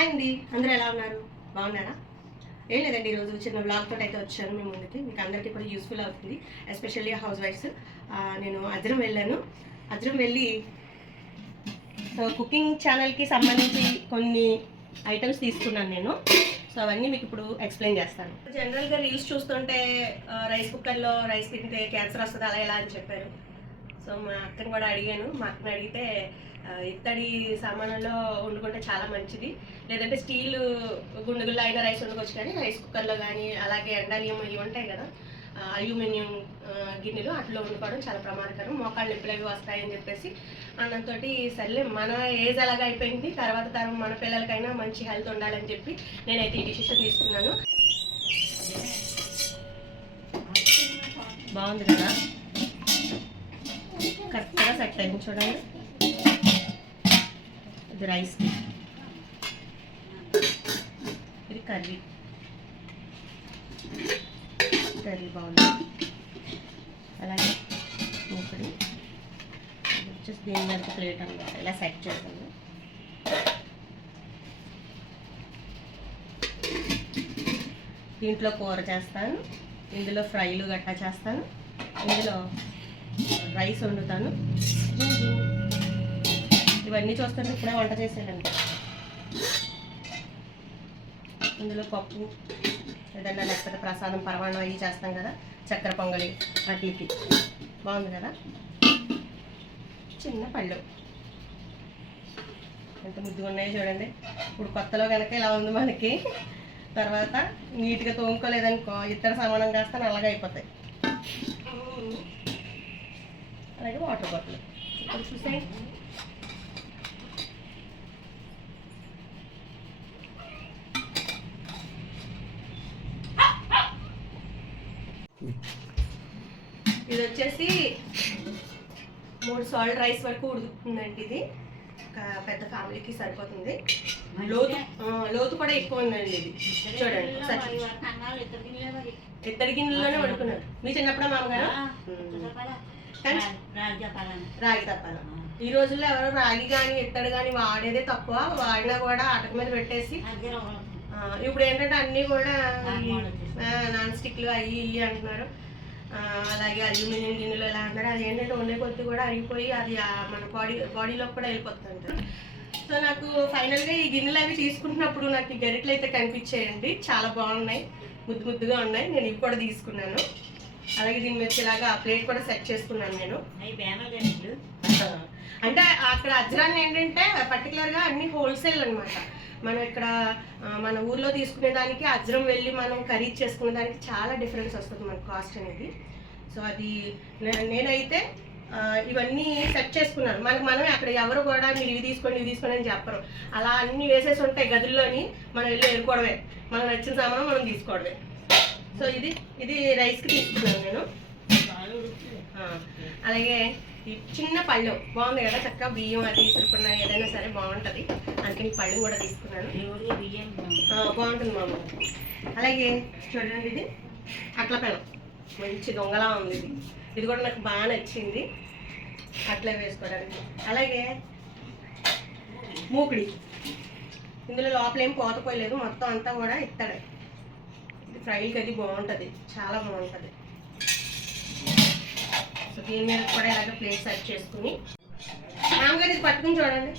Hi అండి. అందరూ ఎలా ఉన్నారు? బాగున్నారా? ఏం లేదండి ఈరోజు చిన్న బ్లాగ్ తోటి అయితే వచ్చాను మీ ముందుకి. మీకు అందరికీ కూడా యూస్ఫుల్ అవుతుంది ఎస్పెషల్లీ హౌస్ వైఫ్స్ నేను అజ్రం వెళ్ళాను. అజ్రం వెళ్ళి సో కుకింగ్ ఛానల్కి సంబంధించి కొన్ని ఐటమ్స్ తీసుకున్నాను నేను. సో అవన్నీ మీకు ఇప్పుడు ఎక్స్ప్లెయిన్ చేస్తాను. జనరల్గా రీల్స్ చూస్తుంటే రైస్ కుక్కర్లో రైస్ తింటే క్యాన్సర్ వస్తుంది అలా ఎలా అని చెప్పారు. సో మా అక్కని కూడా అడిగాను. మా అక్కని అడిగితే ఇత్తడి సామానంలో వండుకుంటే చాలా మంచిది. లేదంటే స్టీల్ గుండుగుల్లో అయిన రైస్ వండుకోవచ్చు కానీ రైస్ కుక్కర్లో కానీ అలాగే ఎండాలియం ఇవి ఉంటాయి కదా అల్యూమినియం గిన్నెలు అట్లా వండుకోవడం చాలా ప్రమాదకరం. మోకాళ్ళు నొప్పులు అవి వస్తాయని చెప్పేసి అన్నంతో సర్లే మన ఏజ్ అలాగా అయిపోయింది తర్వాత తరం మన పిల్లలకైనా మంచి హెల్త్ ఉండాలని చెప్పి నేనైతే ఈ డిసిషన్ తీసుకున్నాను. బాగుంది కదా? కరెక్ట్గా సెట్ అయింది చూడండి. ఇది రైస్కి ఇది కర్రీ. కర్రీ బాగుంది. అలాగే మూకడి. వచ్చేసి దేని వరకు ప్లేట్ అనమాట ఇలా సెట్ చేసాను దీంట్లో కూర చేస్తాను. ఇందులో ఫ్రైలు గట్టా చేస్తాను. ఇందులో రైస్ వండుతాను. ఇవన్నీ చూస్తుంటే ఇప్పుడే వంట చేసేయండి ఇందులో పప్పు ఏదన్నా లేకపోతే ప్రసాదం పరమాణం అవి చేస్తాం కదా చక్కెర పొంగలి అట్లకి బాగుంది కదా? చిన్న పళ్ళు. ఎంత ముద్దుగా ఉన్నాయో చూడండి. ఇప్పుడు కొత్తలో కనుక ఇలా ఉంది మనకి. తర్వాత నీట్గా తోముకోలేదనుకో ఇతర సమానం కాస్తాను నల్లగా అయిపోతాయి. అలాగే వాటర్ బాటిల్. ఇప్పుడు చూసాయి. ఇది వచ్చేసి మూడు సాల్ట్ రైస్ వరకు ఉడుకుతుందండి ఇది. పెద్ద ఫ్యామిలీకి సరిపోతుంది. లోతు లోతు కూడా ఎక్కువ ఉందండి ఇది. చూడండి ఒకసారి ఇద్దరి గిన్నెలోనే వండుకున్నారు. మీ చిన్నప్పుడే మామగారు? రాగి తప్పాలి ఈ రోజుల్లో ఎవరు రాగి కానీ ఇత్తడి కానీ వాడేదే తక్కువ. వాడినా కూడా అటక మీద పెట్టేసి ఇప్పుడు ఏంటంటే అన్నీ కూడా నాన్ స్టిక్లు అవి ఇవి అంటున్నారు. అలాగే అల్యూమినియం గిన్నెలు ఎలా అంటారు అది ఏంటంటే ఉండే కొద్ది కూడా అరిగిపోయి అది మన బాడీ బాడీలోకి కూడా వెళ్ళిపోతుంది సో నాకు ఫైనల్గా ఈ గిన్నెలు అవి తీసుకుంటున్నప్పుడు నాకు ఈ గరిటలు అయితే కనిపించాయండి. చాలా బాగున్నాయి. ముద్దు ముద్దుగా ఉన్నాయి. నేను ఇవి కూడా తీసుకున్నాను. అలాగే దీని మీద ఇలాగా ప్లేట్ కూడా సెట్ చేసుకున్నాను నేను. అంటే అక్కడ అజ్రాన్ ఏంటంటే పర్టికులర్గా అన్ని హోల్సేల్ అన్నమాట. మనం ఇక్కడ మన ఊర్లో తీసుకునే దానికి అజ్రం వెళ్ళి మనం ఖరీదు చేసుకునే దానికి చాలా డిఫరెన్స్ వస్తుంది మన కాస్ట్ అనేది. సో అది నేనైతే ఇవన్నీ సెట్ చేసుకున్నాను. మనకు మనమే అక్కడ ఎవరు కూడా మీరు ఇవి తీసుకోండి ఇవి తీసుకోండి అని చెప్పరు. అలా అన్ని వేసేసి ఉంటాయి గదుల్లోని మనం వెళ్ళి ఎదుర్కోవడమే మనం నచ్చిన సామాను మనం తీసుకోవడమే. సో ఇది ఇది రైస్కి తీసుకున్నాను నేను. అలాగే చిన్న పళ్ళు. బాగుంది కదా? చక్కగా బియ్యం అది తీసుకున్నా ఏదైనా సరే బాగుంటుంది. అందుకని పళ్ళు కూడా తీసుకున్నాను. బాగుంటుంది మామ. అలాగే చూడండి ఇది. అట్ల పెనం. మంచి దొంగలా ఉంది ఇది. ఇది కూడా నాకు బాగా నచ్చింది. అట్లా వేసుకోవడానికి. అలాగే మూకుడి. ఇందులో లోపల ఏం పోతపోయలేదు మొత్తం అంతా కూడా ఇత్తడే. ఇది ఫ్రైకి అది బాగుంటుంది. చాలా బాగుంటుంది. దీని మీద కూడా ఇలాగ ప్లేట్ సెట్ చేసుకుని. మామగారు ఇది పట్టుకుని చూడండి.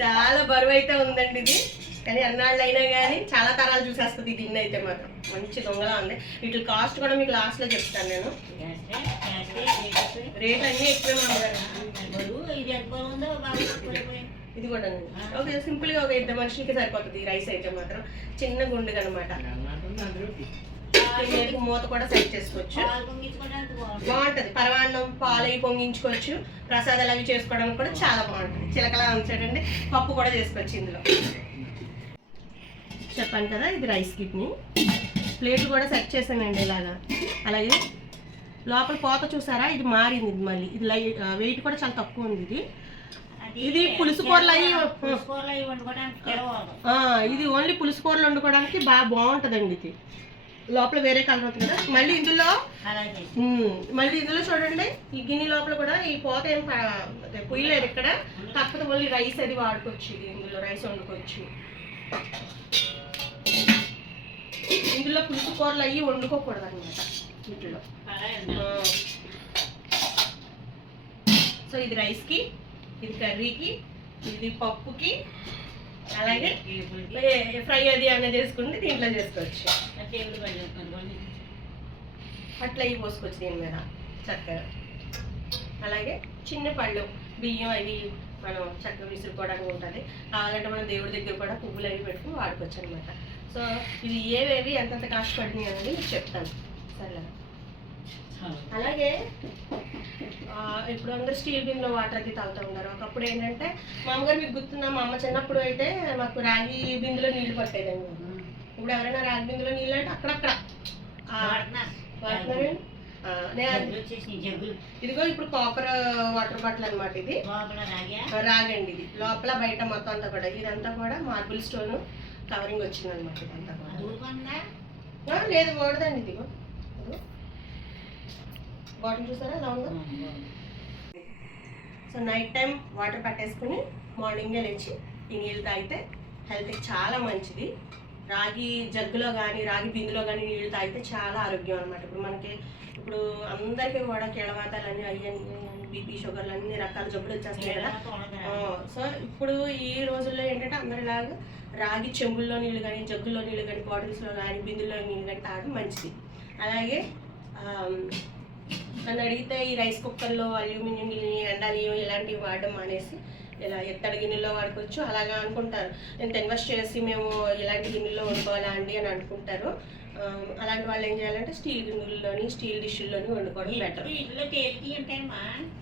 చాలా బరువు అయితే ఉందండి ఇది. కానీ అన్నాళ్ళు అయినా కానీ చాలా తరాలు చూసేస్తుంది ఈ గిన్నె అయితే మాత్రం. మంచి దొంగలా ఉంది. వీటి కాస్ట్ కూడా మీకు లాస్ట్లో చెప్తాను నేను. రేట్ అన్నీ ఎక్కువే మామగారు. ఇది కూడా ఓకే సింపుల్గా ఒక ఇద్దరు మనుషులకి సరిపోతుంది. ఈ రైస్ అయితే మాత్రం చిన్న గుండుగా అనమాట మూత కూడా సెట్ చేసుకోవచ్చు. బాగుంటది. పరమాన్నం పాలు అవి పొంగించుకోవచ్చు. ప్రసాదాలు అవి చేసుకోవడానికి కూడా చాలా బాగుంటుంది. చిలకలా ఉంచాడండి పప్పు కూడా చేసుకోవచ్చు ఇందులో. చెప్పాను కదా ఇది రైస్ కిడ్నీ ప్లేట్ కూడా సెట్ చేశానండి ఇలాగా. అలాగే లోపల పోత చూసారా? ఇది మారింది ఇది మళ్ళీ. ఇది లై వెయిట్ కూడా చాలా తక్కువ ఉంది ఇది. ఇది పులుసు కూరలు అయ్యి ఆ, ఇది ఓన్లీ పులుసు కూరలు వండుకోవడానికి బాగా బాగుంటుందండి ఇది. లోపల వేరే కలర్ అవుతుంది కదా. మళ్ళీ ఇందులో మళ్ళీ ఇందులో చూడండి ఈ గిన్నె లోపల కూడా ఈ పోత ఏం పొయ్యలేదు ఇక్కడ. కాకపోతే ఓన్లీ రైస్ అది వాడుకోవచ్చు ఇది ఇందులో రైస్ వండుకోవచ్చు. ఇందులో పులుసు కూరలు అయ్యి వండుకోకూడదు అనమాట వీటిలో. సో ఇది రైస్కి ఇది కర్రీకి ఇది పప్పుకి అలాగే ఫ్రై అది అనేది వేసుకుంటే దీంట్లో చేసుకోవచ్చు. అట్లా ఇవి పోసుకోవచ్చు దీని మీద చక్కగా. అలాగే చిన్న పళ్ళు బియ్యం అవి మనం చక్కగా విసురుకోవడానికి ఉంటుంది. కావాలంటే మనం దేవుడి దగ్గర కూడా పువ్వులు అవి పెట్టుకుని వాడుకోవచ్చు అనమాట సో ఇవి ఏవేవి ఎంతెంత కాస్ట్ పడినాయి అనేది చెప్తాను. సరే అలాగే ఇప్పుడు అందరూ స్టీల్ బిన్లో వాటర్ అది తాగుతూ ఉన్నారు. ఒకప్పుడు ఏంటంటే మామగారు మీకు గుర్తుందా? మా అమ్మ చిన్నప్పుడు అయితే మాకు రాగి బిందులో నీళ్ళు పట్టేదండి. ఇప్పుడు ఎవరైనా రాగి బిందులో నీళ్ళు అంటే అక్కడక్కడ. ఇదిగో ఇప్పుడు కాపర్ వాటర్ బాటిల్ అన్నమాట ఇది. రాగండి ఇది. లోపల బయట మొత్తం అంతా కూడా. ఇదంతా కూడా మార్బుల్ స్టోన్ కవరింగ్ వచ్చింది అనమాట ఇదంతా లేదు ఇదిగో ఇదిగో. బాటిల్ చూసారా? ఎలా ఉందో? సో నైట్ టైం వాటర్ పట్టేసుకుని మార్నింగే లేచి ఈ నీళ్ళు తాగితే హెల్త్కి చాలా మంచిది. రాగి జగ్గులో కానీ రాగి బిందులో కానీ నీళ్ళు తాగితే చాలా ఆరోగ్యం అనమాట ఇప్పుడు మనకి ఇప్పుడు అందరికీ కూడా కీళ్ళవాతాలని అయ్యని బీపీ షుగర్లు అన్ని రకాల జబ్బులు వచ్చేస్తున్నాయి కదా. సో ఇప్పుడు ఈ రోజుల్లో ఏంటంటే అందరిలాగా రాగి చెంబుల్లో నీళ్ళు కానీ జగ్గుల్లో నీళ్ళు కానీ బాటిల్స్లో కానీ బిందుల్లో నీళ్ళు కానీ తాగడం మంచిది. అలాగే నన్ను అడిగితే ఈ రైస్ కుక్కర్లో అల్యూమినియం గిన్నె ఎండాలియం ఇలాంటివి వాడడం మానేసి ఇలా ఎత్తడి గిన్నెల్లో వాడుకోవచ్చు. అలాగా అనుకుంటారు. ఎంత ఇన్వెస్ట్ చేసి మేము ఇలాంటి గిన్నెల్లో వండుకోవాలా అండి అని అనుకుంటారు. అలాంటి వాళ్ళు ఏం చేయాలంటే స్టీల్ గిన్నెల్లోని స్టీల్ డిష్యూల్లోని వండుకోవడం బెటర్.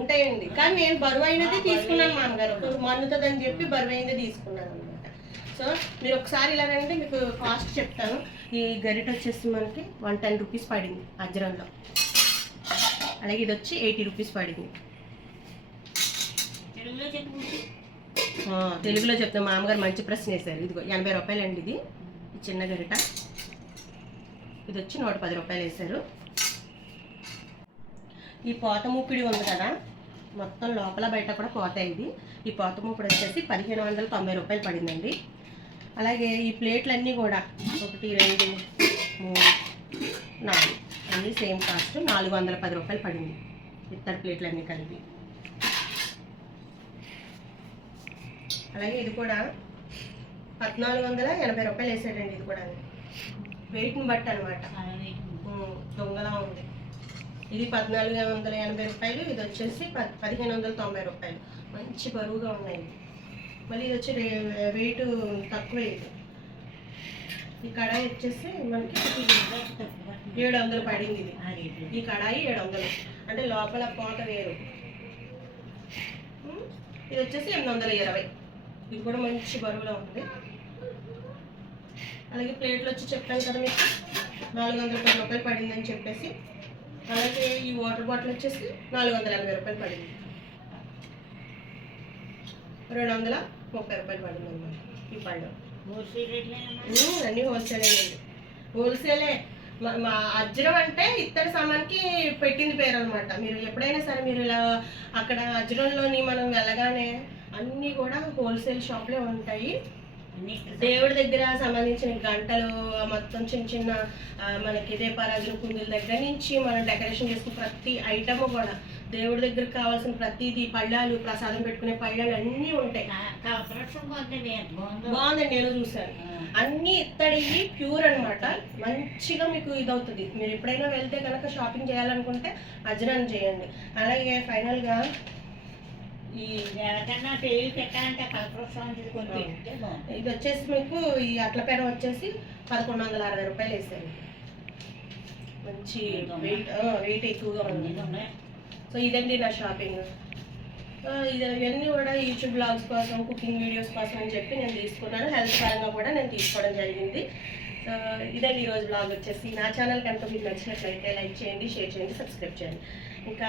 ఉంటాయండి. కానీ నేను బరువు అయినది తీసుకున్నాను మామగారు. ఒక మన్నుతుంది అని చెప్పి బరువు అయింది తీసుకున్నాను అనమాట సో మీరు ఒకసారి ఇలాగంటే మీకు కాస్ట్ చెప్తాను. ఈ గరిట వచ్చేసి మనకి వన్ టెన్ రూపీస్ పడింది అజ్రంలో అలాగే ఇది వచ్చి ఎయిటీ రూపీస్ పడింది తెలుగులో చెప్తే మామగారు మంచి ప్రశ్న వేశారు. ఇదిగో ఎనభై రూపాయలు అండి ఇది చిన్న గరిట. ఇది వచ్చి నూట పది రూపాయలు వేశారు. ఈ పోత మూపిడి ఉంది కదా మొత్తం లోపల బయట కూడా పోత ఇది. ఈ పోత మూపిడి వచ్చేసి పదిహేను వందల తొంభై రూపాయలు పడిందండి. అలాగే ఈ ప్లేట్లన్నీ కూడా ఒకటి రెండు మూడు నాలుగు. అన్నీ సేమ్ కాస్ట్ నాలుగు వందల పది రూపాయలు పడింది. ఇత్తడి ప్లేట్లన్నీ కలిపి. అలాగే ఇది కూడా పద్నాలుగు వందల ఎనభై రూపాయలు వేసాడండి ఇది కూడా. వెయిట్ని బట్టి అనమాట. దొంగలా ఉంది. ఇది పద్నాలుగు వందల ఎనభై రూపాయలు ఇది వచ్చేసి ప- పదిహేను వందల తొంభై రూపాయలు. మంచి బరువుగా ఉన్నాయి. మళ్ళీ ఇది వచ్చి వెయిట్ తక్కువే ఇది. ఈ కడాయి వచ్చేసి మనకి ఏడు వందలు పడింది ఇది. ఈ కడాయి ఏడు వందలు. అంటే లోపల పోత వేరు. ఇది వచ్చేసి ఎనిమిది వందల ఇరవై. ఇది కూడా మంచి బరువులో ఉంది. అలాగే ప్లేట్లు వచ్చి చెప్పాను కదా మీకు. నాలుగు వందల పది రూపాయలు పడిందని చెప్పేసి. అలాగే ఈ వాటర్ బాటిల్ వచ్చేసి నాలుగు వందల ఎనభై రూపాయలు పడింది. రెండు వందల ముప్పై రూపాయలు పడింది అనమాట ఈ పళ్ళు అన్నీ హోల్సేలే హోల్సేలే. మా- అజ్రం అంటే ఇత్తడి సామాన్కి పెట్టింది పేరు అనమాట మీరు ఎప్పుడైనా సరే మీరు ఇలా అక్కడ అజ్రంలోని మనం వెళ్ళగానే అన్నీ కూడా హోల్సేల్ షాప్లే ఉంటాయి. దేవుడి దగ్గర సంబంధించిన గంటలు మొత్తం చిన్న చిన్న మనకి దీపారాజన కుందుల దగ్గర నుంచి మనం డెకరేషన్ చేసుకున్న ప్రతి ఐటమ్ కూడా దేవుడి దగ్గర కావాల్సిన ప్రతిదీ పళ్ళాలు ప్రసాదం పెట్టుకునే పళ్ళాలు అన్నీ ఉంటాయి. బాగుందండి నేను చూసాను అన్ని ఇత్తడి ప్యూర్ అన్నమాట. మంచిగా మీకు ఇదవుతుంది. మీరు ఎప్పుడైనా వెళ్తే కనుక షాపింగ్ చేయాలనుకుంటే అజ్రాన్ చేయండి. అలాగే ఫైనల్గా ఈ ఎవరికన్నా పేరు పెట్టాలంటే కల్పవృక్షం తీసుకొని పెడితే బాగుంది. ఇది వచ్చేసి మీకు ఈ అట్ల పేర వచ్చేసి పదకొండు వందల అరవై రూపాయలు వేసారు మంచి వెయిట్ వెయిట్ ఎక్కువగా ఉంది. సో ఇదండి నా షాపింగ్ ఇది ఇవన్నీ కూడా యూట్యూబ్ బ్లాగ్స్ కోసం కుకింగ్ వీడియోస్ కోసం అని చెప్పి నేను తీసుకున్నాను. హెల్త్ పరంగా కూడా నేను తీసుకోవడం జరిగింది. సో ఇదండి ఈరోజు బ్లాగ్ వచ్చేసి. నా ఛానల్ కనుక మీకు నచ్చినట్లయితే లైక్ చేయండి షేర్ చేయండి సబ్స్క్రైబ్ చేయండి. ఇంకా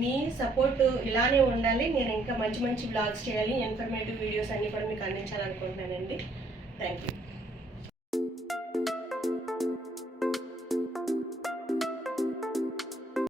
మీ సపోర్ట్ ఇలానే ఉండాలి. నేను ఇంకా మంచి మంచి బ్లాగ్స్ చేయాలి. ఇన్ఫర్మేటివ్ వీడియోస్ అన్నీ కూడా మీకు అందించాలనుకుంటున్నానండి. Thank you